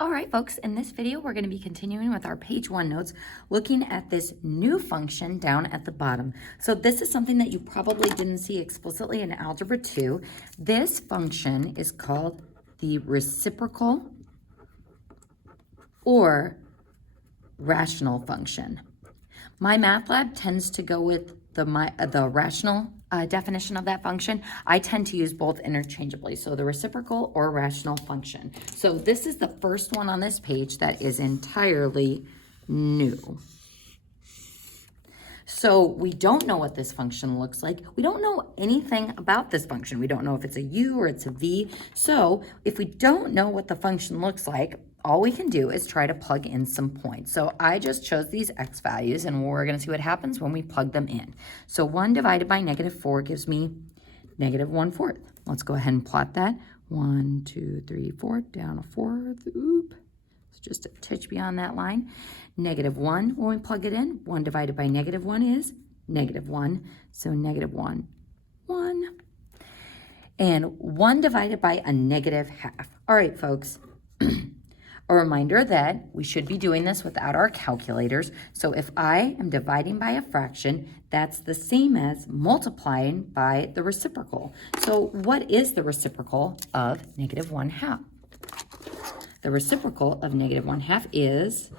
All right, folks, in this video, we're going to be continuing with our page 1 notes, looking at this new function down at the bottom. So this is something that you probably didn't see explicitly in Algebra 2. This function is called the reciprocal or rational function. My math lab tends to go with the rational definition of that function. I tend to use both interchangeably, so the reciprocal or rational function. So this is the first one on this page that is entirely new. So we don't know what this function looks like. We don't know anything about this function. We don't know if it's a u or it's a v. So if we don't know what the function looks like, all we can do is try to plug in some points. So I just chose these x values, and we're going to see what happens when we plug them in. So 1 divided by -4 gives me -1/4. Let's go ahead and plot that. 1, 2, 3, 4, down a fourth. Oop. It's just a titch beyond that line. -1, when we plug it in, 1 divided by -1 is -1. So -1, 1. And 1 divided by a -1/2. All right, folks. A reminder that we should be doing this without our calculators. So if I am dividing by a fraction, that's the same as multiplying by the reciprocal. So what is the reciprocal of -1/2? The reciprocal of -1/2 is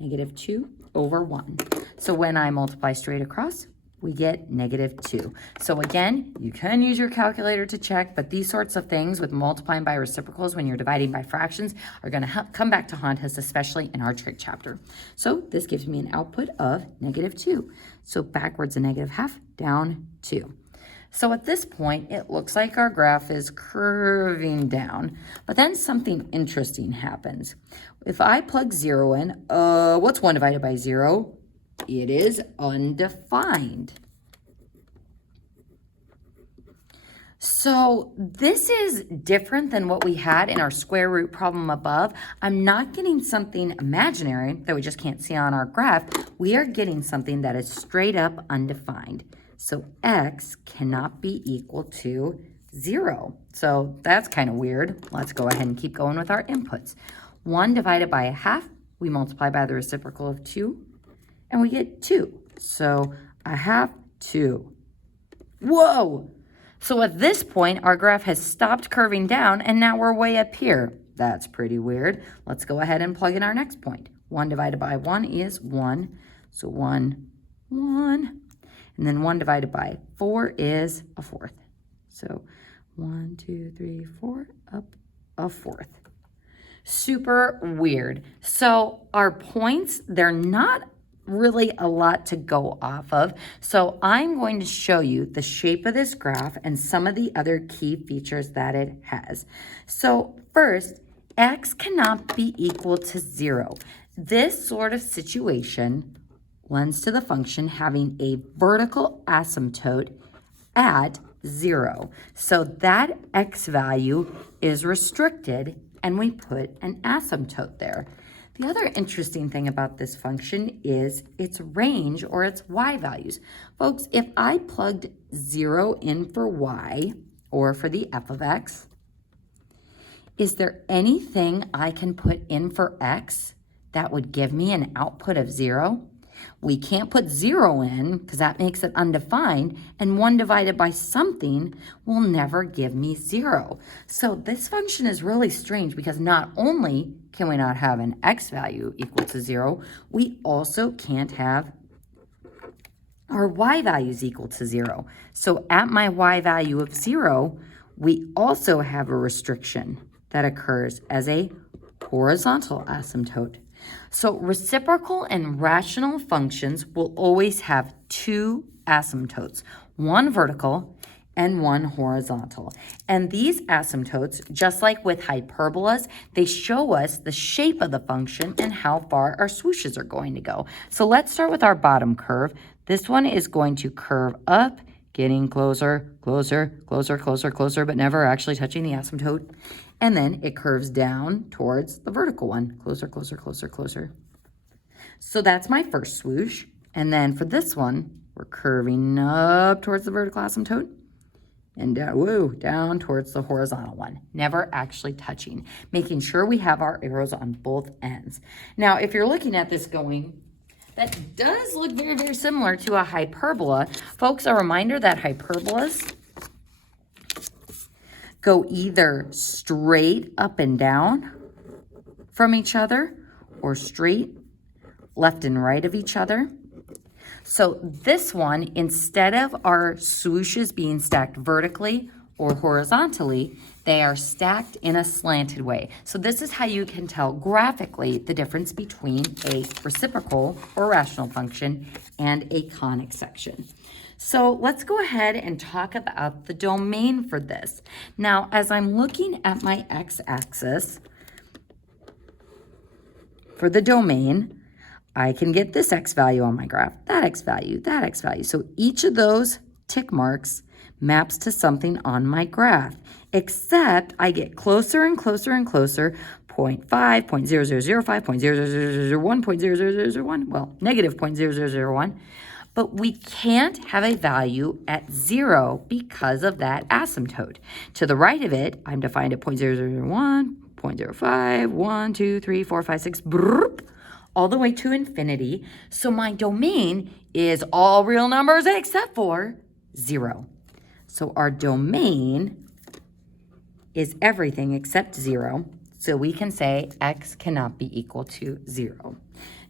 -2/1. So when I multiply straight across, we get -2. So again, you can use your calculator to check, but these sorts of things with multiplying by reciprocals when you're dividing by fractions are going to come back to haunt us, especially in our trig chapter. So this gives me an output of -2. So backwards a -1/2, down 2. So at this point, it looks like our graph is curving down, but then something interesting happens. If I plug 0 in, what's 1 divided by 0? It is undefined. So this is different than what we had in our square root problem above. I'm not getting something imaginary that we just can't see on our graph. We are getting something that is straight up undefined. So x cannot be equal to 0. So that's kind of weird. Let's go ahead and keep going with our inputs. 1 divided by 1/2, we multiply by the reciprocal of 2. And we get 2. So 1/2, 2. Whoa! So at this point, our graph has stopped curving down, and now we're way up here. That's pretty weird. Let's go ahead and plug in our next point. 1 divided by 1 is 1. So 1, 1. And then 1 divided by 4 is 1/4. So 1, 2, 3, 4, up 1/4. Super weird. So our points, they're not really a lot to go off of. So I'm going to show you the shape of this graph and some of the other key features that it has. So first, x cannot be equal to 0. This sort of situation lends to the function having a vertical asymptote at 0. So that x value is restricted, and we put an asymptote there. The other interesting thing about this function is its range, or its y values. Folks, if I plugged 0 in for y, or for the f of x, is there anything I can put in for x that would give me an output of 0? We can't put 0 in because that makes it undefined, and 1 divided by something will never give me 0. So this function is really strange because not only can we not have an x value equal to 0, we also can't have our y values equal to 0. So at my y value of 0, we also have a restriction that occurs as a horizontal asymptote. So reciprocal and rational functions will always have 2 asymptotes, one vertical and one horizontal. And these asymptotes, just like with hyperbolas, they show us the shape of the function and how far our swooshes are going to go. So let's start with our bottom curve. This one is going to curve up, getting closer, closer, closer, closer, closer, but never actually touching the asymptote. And then it curves down towards the vertical one. Closer, closer, closer, closer. So that's my first swoosh. And then for this one, we're curving up towards the vertical asymptote. and down towards the horizontal one, never actually touching, making sure we have our arrows on both ends. Now, if you're looking at this going, that does look very, very similar to a hyperbola. Folks, a reminder that hyperbolas go either straight up and down from each other or straight left and right of each other. So this one, instead of our swooshes being stacked vertically or horizontally, they are stacked in a slanted way. So this is how you can tell graphically the difference between a reciprocal or rational function and a conic section. So let's go ahead and talk about the domain for this. Now, as I'm looking at my x-axis for the domain, I can get this x value on my graph, that x value, that x value. So each of those tick marks maps to something on my graph, except I get closer and closer and closer, 0.5, 0.0005, 0.00001, 0.00001, well, negative 0.0001. But we can't have a value at 0 because of that asymptote. To the right of it, I'm defined at 0.0001, 0.05, 1, 2, 3, 4, 5, 6, brrrp, all the way to infinity. So my domain is all real numbers except for 0. So our domain is everything except 0. So we can say x cannot be equal to 0.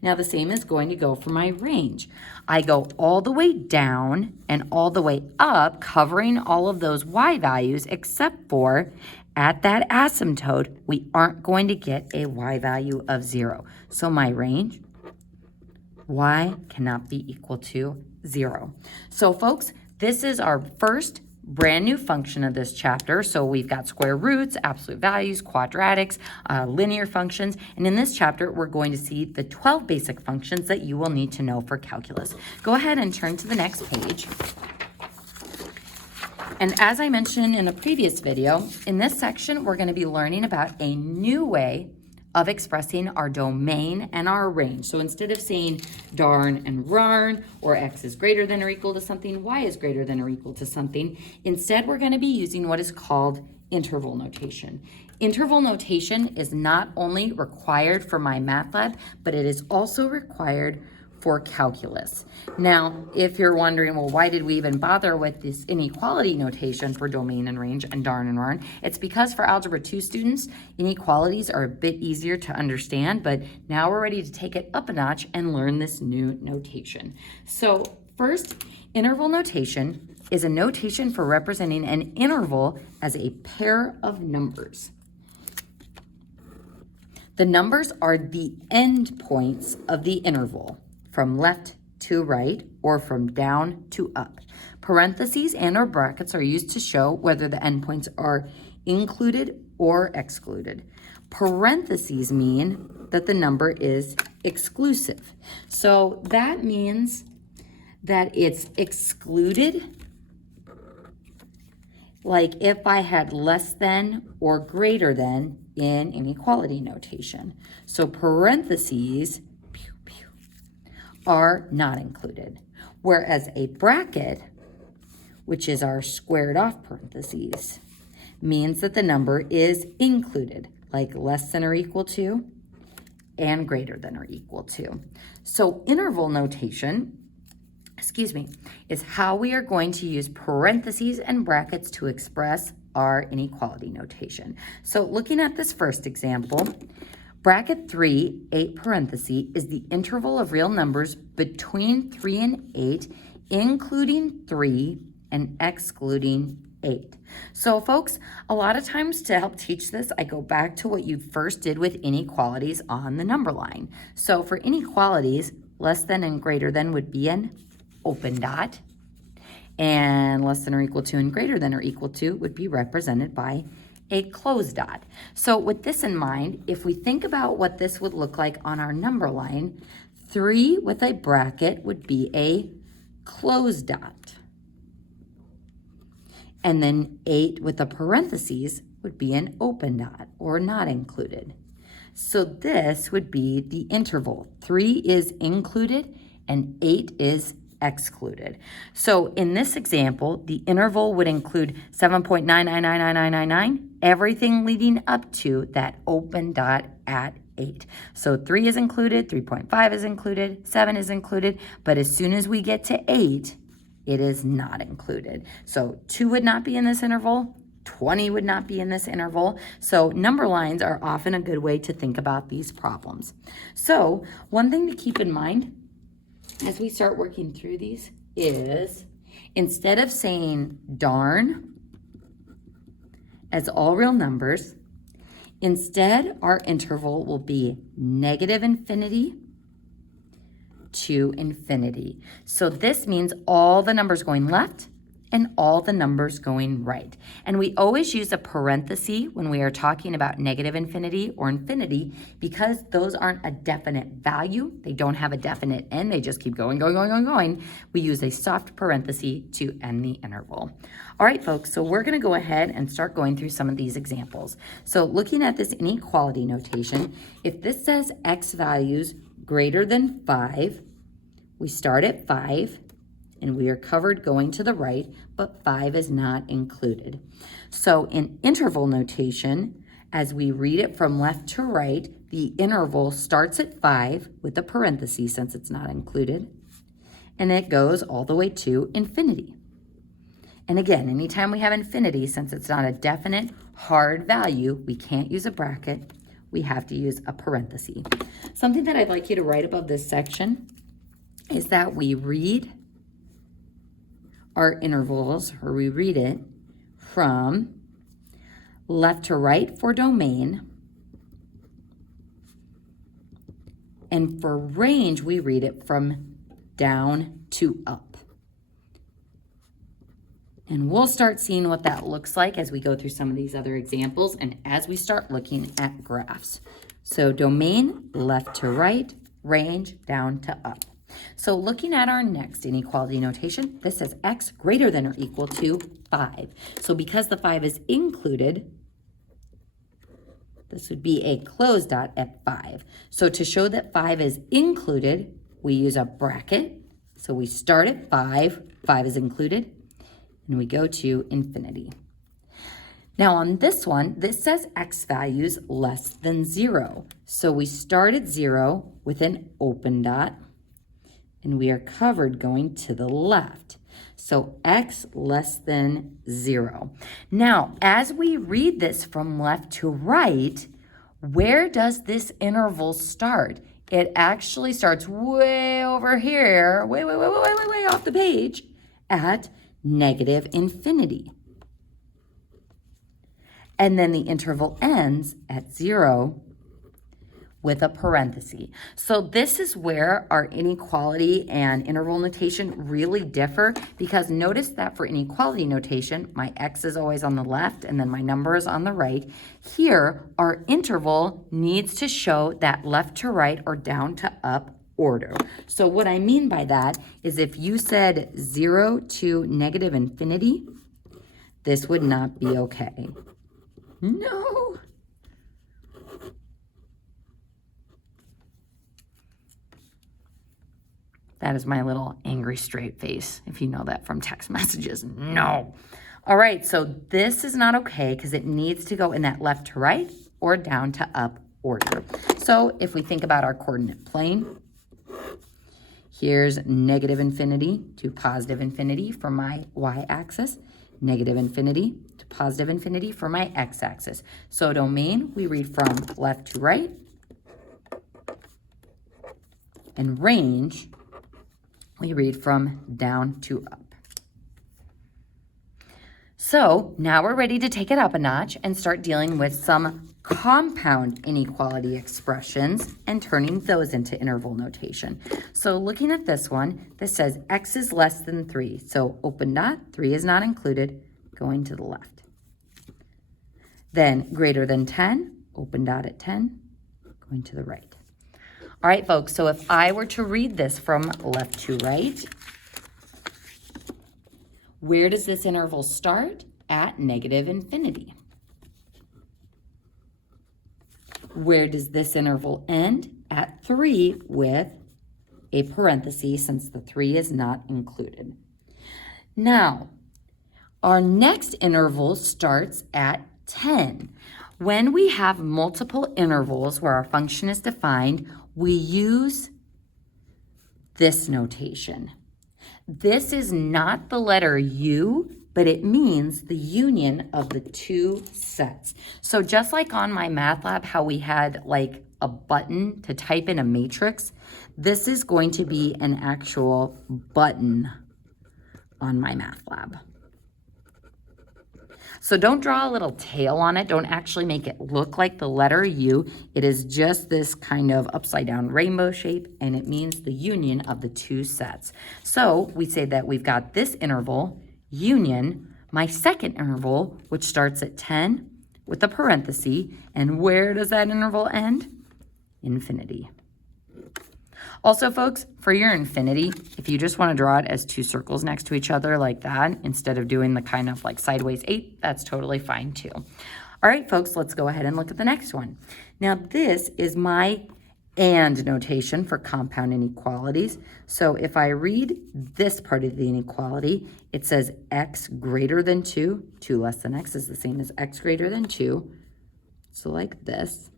Now the same is going to go for my range. I go all the way down and all the way up, covering all of those y values, except for at that asymptote, we aren't going to get a y value of 0. So my range, y cannot be equal to 0. So folks, this is our first brand new function of this chapter. So we've got square roots, absolute values, quadratics, linear functions. And in this chapter, we're going to see the 12 basic functions that you will need to know for calculus. Go ahead and turn to the next page. And as I mentioned in a previous video, in this section, we're going to be learning about a new way of expressing our domain and our range. So instead of saying darn and rarn, or x is greater than or equal to something, y is greater than or equal to something, instead we're going to be using what is called interval notation. Interval notation is not only required for my math lab, but it is also required for calculus. Now, if you're wondering, well, why did we even bother with this inequality notation for domain and range and darn and rarn? It's because for Algebra 2 students, inequalities are a bit easier to understand, but now we're ready to take it up a notch and learn this new notation. So first, interval notation is a notation for representing an interval as a pair of numbers. The numbers are the endpoints of the interval, from left to right or from down to up. Parentheses and or brackets are used to show whether the endpoints are included or excluded. Parentheses mean that the number is exclusive. So that means that it's excluded, like if I had less than or greater than in inequality notation. So parentheses are not included, whereas a bracket, which is our squared off parentheses, means that the number is included, like less than or equal to and greater than or equal to. So interval notation, is how we are going to use parentheses and brackets to express our inequality notation. So looking at this first example, bracket 3, 8 parenthesis, is the interval of real numbers between 3 and 8, including 3 and excluding 8. So folks, a lot of times to help teach this, I go back to what you first did with inequalities on the number line. So for inequalities, less than and greater than would be an open dot, and less than or equal to and greater than or equal to would be represented by a closed dot. So with this in mind, if we think about what this would look like on our number line, 3 with a bracket would be a closed dot. And then 8 with a parentheses would be an open dot or not included. So this would be the interval. 3 is included and 8 is excluded. So in this example, the interval would include 7.9999999, everything leading up to that open dot at 8. So 3 is included, 3.5 is included, 7 is included, but as soon as we get to 8, it is not included. So 2 would not be in this interval, 20 would not be in this interval. So number lines are often a good way to think about these problems. So one thing to keep in mind as we start working through these is instead of saying darn as all real numbers, instead our interval will be negative infinity to infinity. So this means all the numbers going left and all the numbers going right. And we always use a parenthesis when we are talking about negative infinity or infinity because those aren't a definite value. They don't have a definite end. They just keep going. We use a soft parenthesis to end the interval. All right, folks, so we're going to go ahead and start going through some of these examples. So looking at this inequality notation, if this says x values greater than 5, we start at 5, and we are covered going to the right, but 5 is not included. So in interval notation, as we read it from left to right, the interval starts at 5 with a parenthesis since it's not included, and it goes all the way to infinity. And again, anytime we have infinity, since it's not a definite hard value, we can't use a bracket, we have to use a parenthesis. Something that I'd like you to write above this section is that we read our intervals, or we read it from left to right for domain, and for range, we read it from down to up. And we'll start seeing what that looks like as we go through some of these other examples and as we start looking at graphs. So domain, left to right, range, down to up. So looking at our next inequality notation, this says x greater than or equal to 5. So because the 5 is included, this would be a closed dot at 5. So to show that 5 is included, we use a bracket. So we start at 5, 5 is included, and we go to infinity. Now on this one, this says x values less than 0. So we start at 0 with an open dot, and we are covered going to the left. So x less than 0. Now, as we read this from left to right, where does this interval start? It actually starts way over here, way off the page at negative infinity. And then the interval ends at 0 with a parenthesis. So this is where our inequality and interval notation really differ, because notice that for inequality notation, my x is always on the left and then my number is on the right. Here, our interval needs to show that left to right or down to up order. So what I mean by that is if you said 0 to negative infinity, this would not be okay. No. That is my little angry straight face, if you know that from text messages. No. All right, so this is not okay because it needs to go in that left to right or down to up order. So if we think about our coordinate plane, here's negative infinity to positive infinity for my y-axis, negative infinity to positive infinity for my x-axis. So domain, we read from left to right, and range, we read from down to up. So now we're ready to take it up a notch and start dealing with some compound inequality expressions and turning those into interval notation. So looking at this one, this says x is less than 3. So open dot, 3 is not included, going to the left. Then greater than 10, open dot at 10, going to the right. All right, folks, so if I were to read this from left to right, where does this interval start? At negative infinity. Where does this interval end? At 3 with a parenthesis since the 3 is not included. Now, our next interval starts at 10. When we have multiple intervals where our function is defined, we use this notation. This is not the letter U, but it means the union of the two sets. So just like on my math lab, how we had like a button to type in a matrix, this is going to be an actual button on my math lab. So don't draw a little tail on it. Don't actually make it look like the letter U. It is just this kind of upside down rainbow shape, and it means the union of the two sets. So we say that we've got this interval, union, my second interval, which starts at 10 with a parenthesis. And where does that interval end? Infinity. Also, folks, for your infinity, if you just want to draw it as two circles next to each other like that, instead of doing the kind of like sideways 8, that's totally fine too. All right, folks, let's go ahead and look at the next one. Now, this is my and notation for compound inequalities. So if I read this part of the inequality, it says x greater than 2, 2 less than x is the same as x greater than 2. So like this.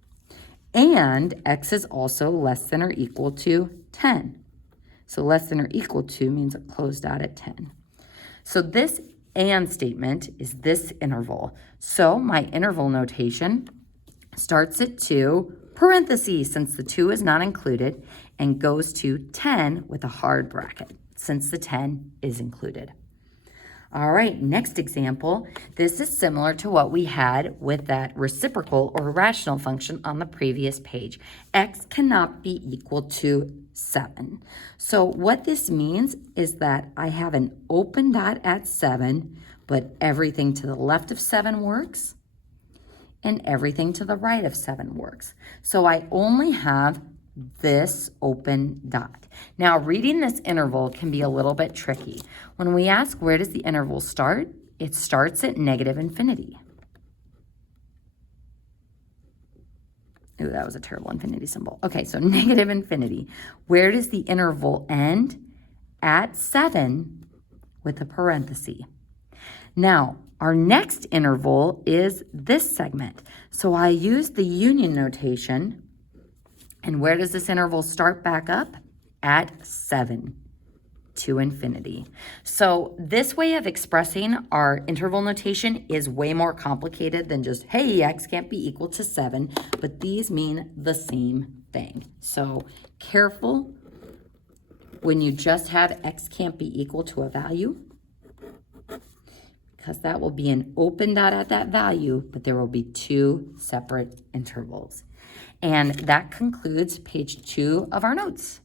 And x is also less than or equal to 10. So less than or equal to means it closed out at 10. So this and statement is this interval. So my interval notation starts at 2, parentheses, since the 2 is not included, and goes to 10 with a hard bracket, since the 10 is included. All right, next example. This is similar to what we had with that reciprocal or rational function on the previous page. X cannot be equal to 7. So what this means is that I have an open dot at 7, but everything to the left of 7 works, and everything to the right of 7 works. So I only have this open dot. Now, reading this interval can be a little bit tricky. When we ask where does the interval start, it starts at negative infinity. Ooh, that was a terrible infinity symbol. Okay, so negative infinity. Where does the interval end? At 7 with a parenthesis. Now, our next interval is this segment. So I use the union notation. And where does this interval start back up? At 7 to infinity. So this way of expressing our interval notation is way more complicated than just, hey, x can't be equal to 7, but these mean the same thing. So careful when you just have x can't be equal to a value, because that will be an open dot at that value, but there will be two separate intervals. And that concludes page 2 of our notes.